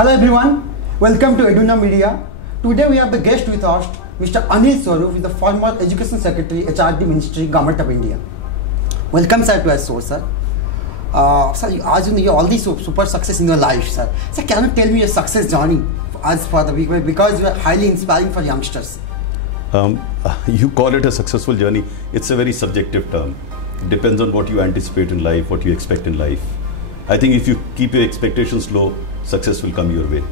Hello everyone, welcome to EDUNOM MEDIA. Today we have the guest with us, Mr. Anil Swarup, the former Education Secretary, HRD Ministry, Government of India. Welcome sir to our show, sir. Sir, as you know, all these super success in your life, sir. Sir, can you tell me your success journey as for the week, because you are highly inspiring for youngsters? You call it a successful journey. It's a very subjective term. It depends on what you anticipate in life, what you expect in life. I think if you keep your expectations low, success will come your way.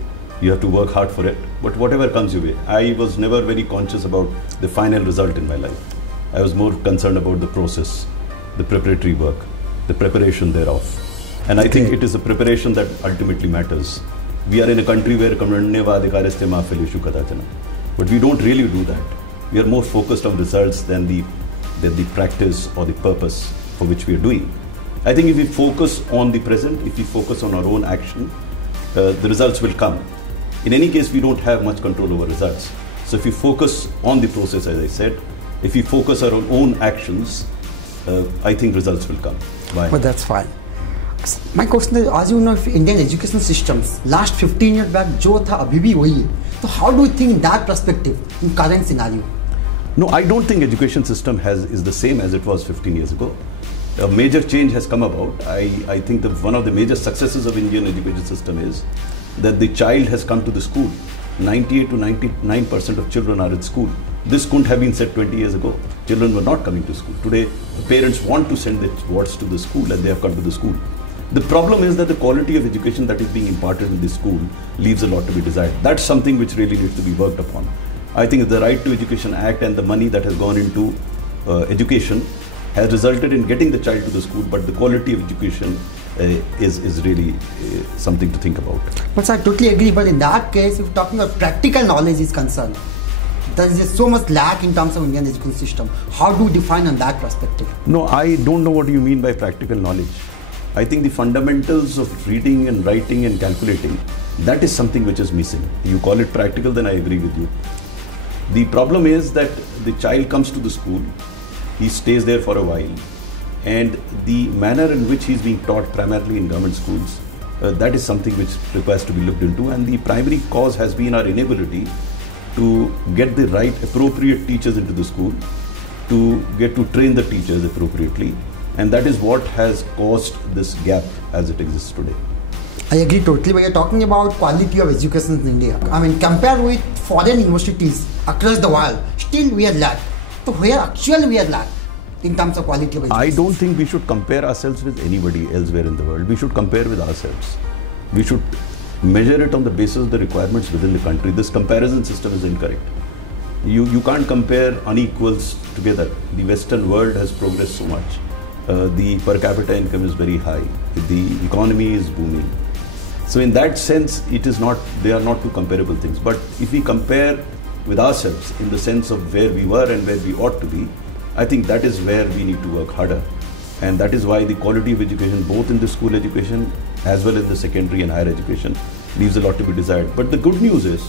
You have to work hard for it, but whatever comes your way. I was never very conscious about the final result in my life. I was more concerned about the process, the preparatory work, the preparation thereof. And I think it is the preparation that ultimately matters. We are in a country where but we don't really do that. We are more focused on results than the practice or the purpose for which we are doing. I think if we focus on the present, if we focus on our own action, the results will come. In any case, we don't have much control over results. So if we focus on the process, as I said, if we focus on our own actions, I think results will come. Why? But that's fine. My question is, as you know, Indian education systems, last 15 years back, jo tha abhi bhi wahi hai. So how do you think in that perspective, in current scenario? No, I don't think education system is the same as it was 15 years ago. A major change has come about. I think that one of the major successes of Indian education system is that the child has come to the school. 98 to 99% of children are in school. This couldn't have been said 20 years ago. Children were not coming to school. Today, the parents want to send their wards to the school and they have come to the school. The problem is that the quality of education that is being imparted in the school leaves a lot to be desired. That's something which really needs to be worked upon. I think the Right to Education Act and the money that has gone into education has resulted in getting the child to the school, but the quality of education is really something to think about. But sir, I totally agree. But in that case, if talking about practical knowledge is concerned, there is just so much lack in terms of Indian education system. How do you define on that perspective? No, I don't know what you mean by practical knowledge. I think the fundamentals of reading and writing and calculating, that is something which is missing. You call it practical, then I agree with you. The problem is that the child comes to the school, he stays there for a while, and the manner in which he is being taught, primarily in government schools, that is something which requires to be looked into, and the primary cause has been our inability to get the right appropriate teachers into the school, to get to train the teachers appropriately, and that is what has caused this gap as it exists today. I agree totally. When you're talking about quality of education in India, I mean, compared with foreign universities across the world, still we are lack. So where actually we are lack in terms of quality of education? I don't think we should compare ourselves with anybody elsewhere in the world. We should compare with ourselves. We should measure it on the basis of the requirements within the country. This comparison system is incorrect. You can't compare unequals together. The Western world has progressed so much. The per capita income is very high. The economy is booming. So in that sense, they are not two comparable things. But if we compare with ourselves in the sense of where we were and where we ought to be, I think that is where we need to work harder. And that is why the quality of education, both in the school education as well as the secondary and higher education, leaves a lot to be desired. But the good news is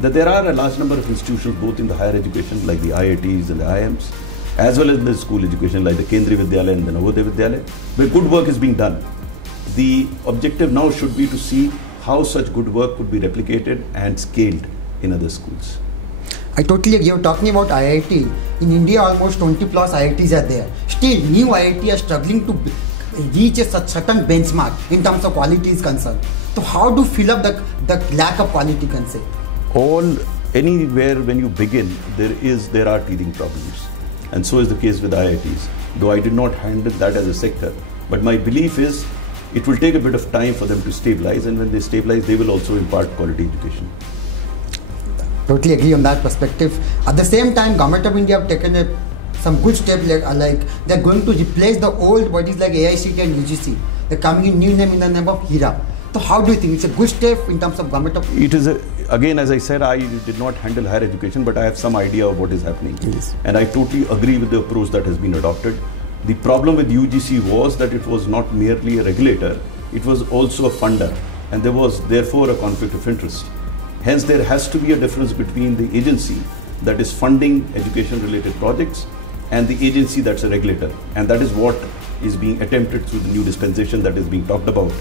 that there are a large number of institutions, both in the higher education, like the IITs and the IIMs, as well as in the school education, like the Kendriya Vidyalaya and the Navodaya Vidyalaya, where good work is being done. The objective now should be to see how such good work could be replicated and scaled in other schools. I totally agree. You're talking about IIT. In India, almost 20 plus IITs are there. Still, new IIT are struggling to reach a certain benchmark in terms of quality is concerned. So how do you fill up the lack of quality, can say? Anywhere when you begin, there are teething problems. And so is the case with IITs. Though I did not handle that as a sector. But my belief is it will take a bit of time for them to stabilize, and when they stabilize, they will also impart quality education. Totally agree on that perspective. At the same time, Government of India have taken some good steps, like they're going to replace the old bodies like AICT and UGC. They're coming in new name in the name of HIRA. So how do you think it's a good step in terms of Government of India? It is again, as I said, I did not handle higher education, but I have some idea of what is happening. Yes. And I totally agree with the approach that has been adopted. The problem with UGC was that it was not merely a regulator, it was also a funder, and there was therefore a conflict of interest. Hence, there has to be a difference between the agency that is funding education-related projects and the agency that's a regulator. And that is what is being attempted through the new dispensation that is being talked about.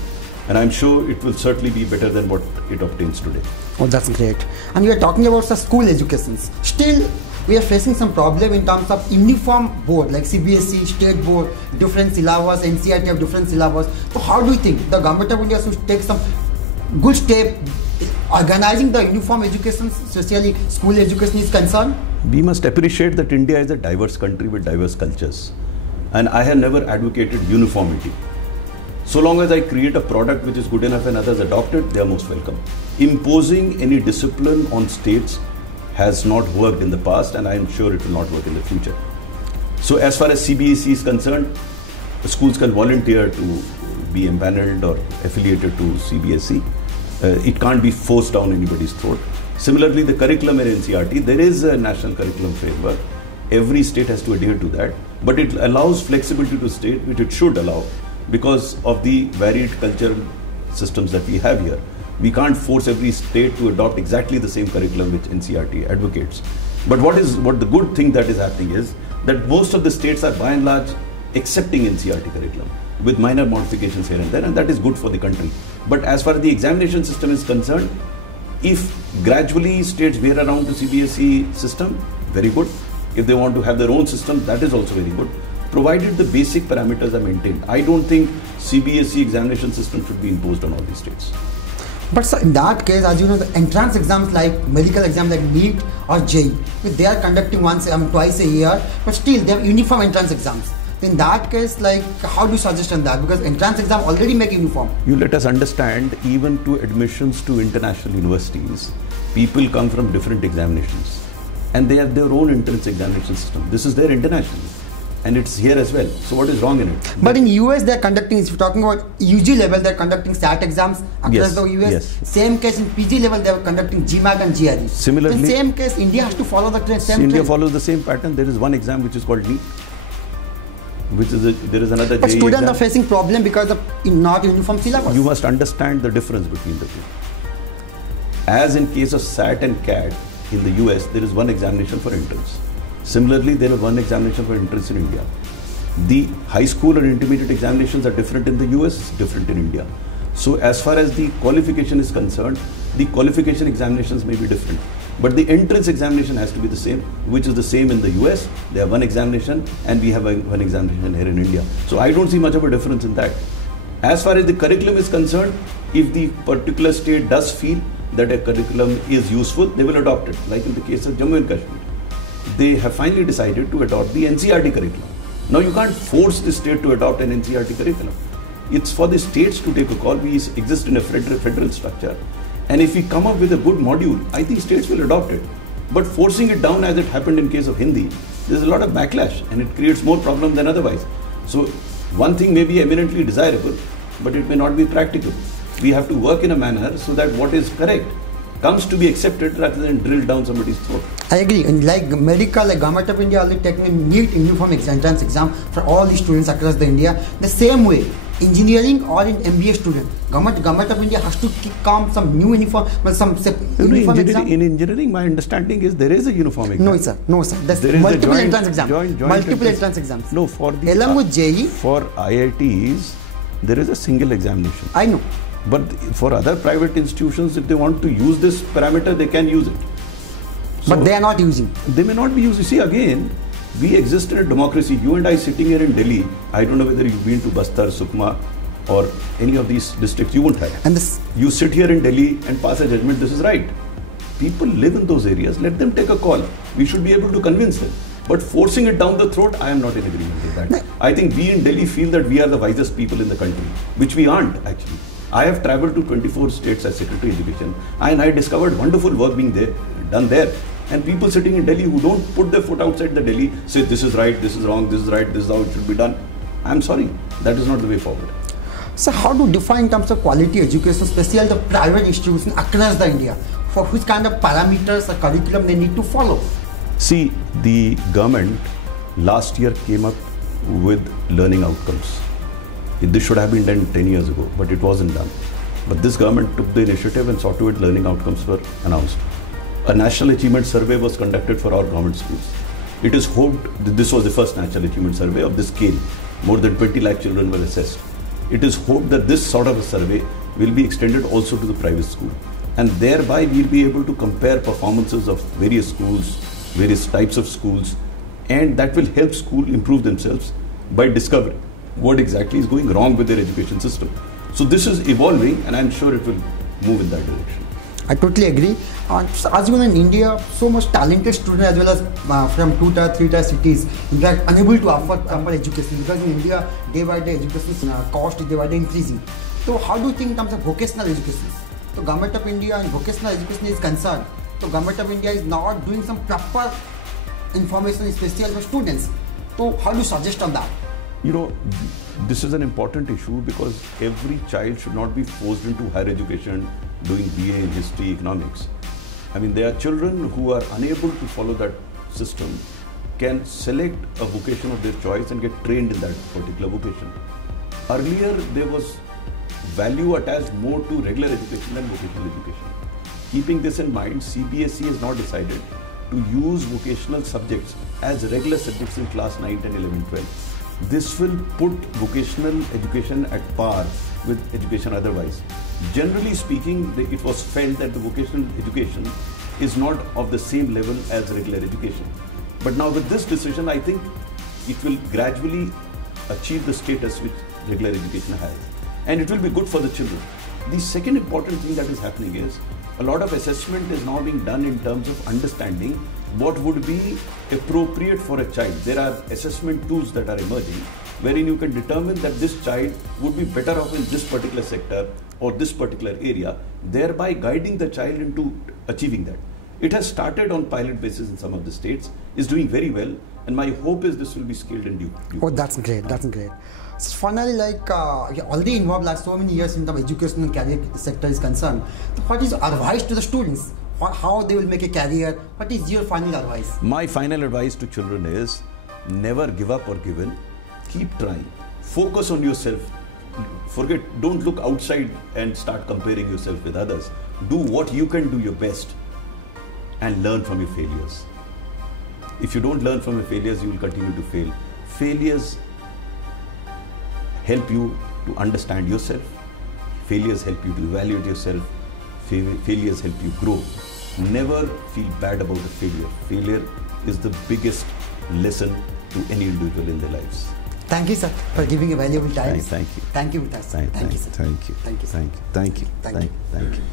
And I'm sure it will certainly be better than what it obtains today. Oh, that's great. And we are talking about the school educations. Still, we are facing some problem in terms of uniform board, like CBSE, state board, different syllabus, NCERT have different syllabus. So how do you think the government of India should take some good step organizing the uniform education, especially school education is concerned? We must appreciate that India is a diverse country with diverse cultures. And I have never advocated uniformity. So long as I create a product which is good enough and others adopt it, they are most welcome. Imposing any discipline on states has not worked in the past, and I am sure it will not work in the future. So as far as CBSE is concerned, the schools can volunteer to be empaneled or affiliated to CBSE. It can't be forced down anybody's throat. Similarly, the curriculum in NCERT, there is a national curriculum framework. Every state has to adhere to that, but it allows flexibility to state, which it should allow, because of the varied cultural systems that we have here. We can't force every state to adopt exactly the same curriculum which NCERT advocates. But what the good thing that is happening is that most of the states are by and large accepting NCERT curriculum with minor modifications here and there, and that is good for the country. But as far as the examination system is concerned, if gradually states veer around to CBSE system, very good. If they want to have their own system, that is also very good, provided the basic parameters are maintained. I don't think CBSE examination system should be imposed on all these states. But so in that case, as you know, the entrance exams like medical exams like NEET or JEE, they are conducting twice a year, but still they have uniform entrance exams. In that case, like, how do you suggest on that? Because entrance exam already make uniform. You let us understand, even to admissions to international universities, people come from different examinations. And they have their own entrance examination system. This is there internationally. And it's here as well. So what is wrong in it? But in US, they're conducting, if you're talking about UG level, they're conducting SAT exams across the US. Yes. Same case in PG level, they're conducting GMAT and GRE. Similarly, in same case, India has to follow the same trend. India follows the same pattern. There is one exam which is called NEET, there is another But JEE students exam. are facing problem because of not uniform syllabus. You must understand the difference between the two. As in case of SAT and CAT, in the US, there is one examination for entrance. Similarly, there is one examination for entrance in India. The high school and intermediate examinations are different in the US, different in India. So as far as the qualification is concerned, the qualification examinations may be different. But the entrance examination has to be the same, which is the same in the US. They have one examination and we have one examination here in India. So I don't see much of a difference in that. As far as the curriculum is concerned, if the particular state does feel that a curriculum is useful, they will adopt it. Like in the case of Jammu and Kashmir, they have finally decided to adopt the NCERT curriculum. Now you can't force the state to adopt an NCERT curriculum. It's for the states to take a call. We exist in a federal structure. And if we come up with a good module, I think states will adopt it. But forcing it down as it happened in case of Hindi, there's a lot of backlash and it creates more problem than otherwise. So one thing may be eminently desirable, but it may not be practical. We have to work in a manner so that what is correct comes to be accepted rather than drilled down somebody's throat. I agree. And like medical, like Government of India already taking a NEET uniform entrance exam for all the students across the India. The same way, engineering or in MBA student, Government of India has to come some new uniform, uniform exam. In engineering, my understanding is there is a uniform exam. No sir. That's there is multiple joint, entrance exams. Multiple entrance exams. No, for the along with JEE. For IITs, there is a single examination. I know. But for other private institutions, if they want to use this parameter, they can use it. So but they are not using. They may not be used. You see, again, we exist in a democracy. You and I sitting here in Delhi, I don't know whether you've been to Bastar, Sukma or any of these districts, you won't have. And this, you sit here in Delhi and pass a judgment, this is right. People live in those areas, let them take a call. We should be able to convince them. But forcing it down the throat, I am not in agreement with that. No. I think we in Delhi feel that we are the wisest people in the country, which we aren't actually. I have travelled to 24 states as Secretary of Education and I discovered wonderful work being done there. And people sitting in Delhi who don't put their foot outside the Delhi say this is right, this is wrong, this is right, this is how it should be done. I'm sorry, that is not the way forward. So how to define in terms of quality education, especially the private institutions across the India, for which kind of parameters or curriculum they need to follow? See, the government last year came up with learning outcomes. This should have been done 10 years ago, but it wasn't done. But this government took the initiative and saw to it learning outcomes were announced. A national achievement survey was conducted for all government schools. It is hoped that this was the first national achievement survey of this scale. More than 20 lakh children were assessed. it is hoped that this sort of a survey will be extended also to the private school, and thereby we'll be able to compare performances of various schools, various types of schools, and that will help school improve themselves by discovering what exactly is going wrong with their education system. So this is evolving, and I'm sure it will move in that direction. I totally agree. So as you know, in India, so much talented students as well as from 2-tier, 3-tier cities, in fact, unable to afford proper education, because in India, day by day, education cost is day by day increasing. So how do you think in terms of vocational education? So Government of India and vocational education is concerned. So Government of India is not doing some proper information, especially for students. So how do you suggest on that? You know, this is an important issue because every child should not be forced into higher education doing BA in history, economics. I mean, there are children who are unable to follow that system, can select a vocation of their choice and get trained in that particular vocation. Earlier, there was value attached more to regular education than vocational education. Keeping this in mind, CBSE has now decided to use vocational subjects as regular subjects in class 9, 10, 11, 12. This will put vocational education at par with education otherwise. Generally speaking, it was felt that the vocational education is not of the same level as regular education. But now with this decision, I think it will gradually achieve the status which regular education has. And it will be good for the children. The second important thing that is happening is a lot of assessment is now being done in terms of understanding what would be appropriate for a child. There are assessment tools that are emerging wherein you can determine that this child would be better off in this particular sector or this particular area, thereby guiding the child into achieving that. It has started on pilot basis in some of the states, is doing very well, and my hope is this will be scaled in due. Oh, that's great, that's great. So finally, like you're already involved like so many years in the education and career sector is concerned. So what is your advice to the students? How they will make a career? What is your final advice? My final advice to children is never give up or give in. Keep trying. Focus on yourself. Don't look outside and start comparing yourself with others. Do what you can do your best and learn from your failures. If you don't learn from your failures, you will continue to fail. Failures help you to understand yourself. Failures help you to evaluate yourself. Failures help you grow. Never feel bad about a failure. Failure is the biggest lesson to any individual in their lives. Thank you, sir, for giving a valuable time. Thank you. Thank you, with us. Thank you, sir. Thank you. Thank you, sir. Thank you. Thank you. Thank you.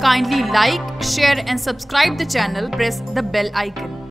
Kindly like, share and subscribe the channel. Press the bell icon.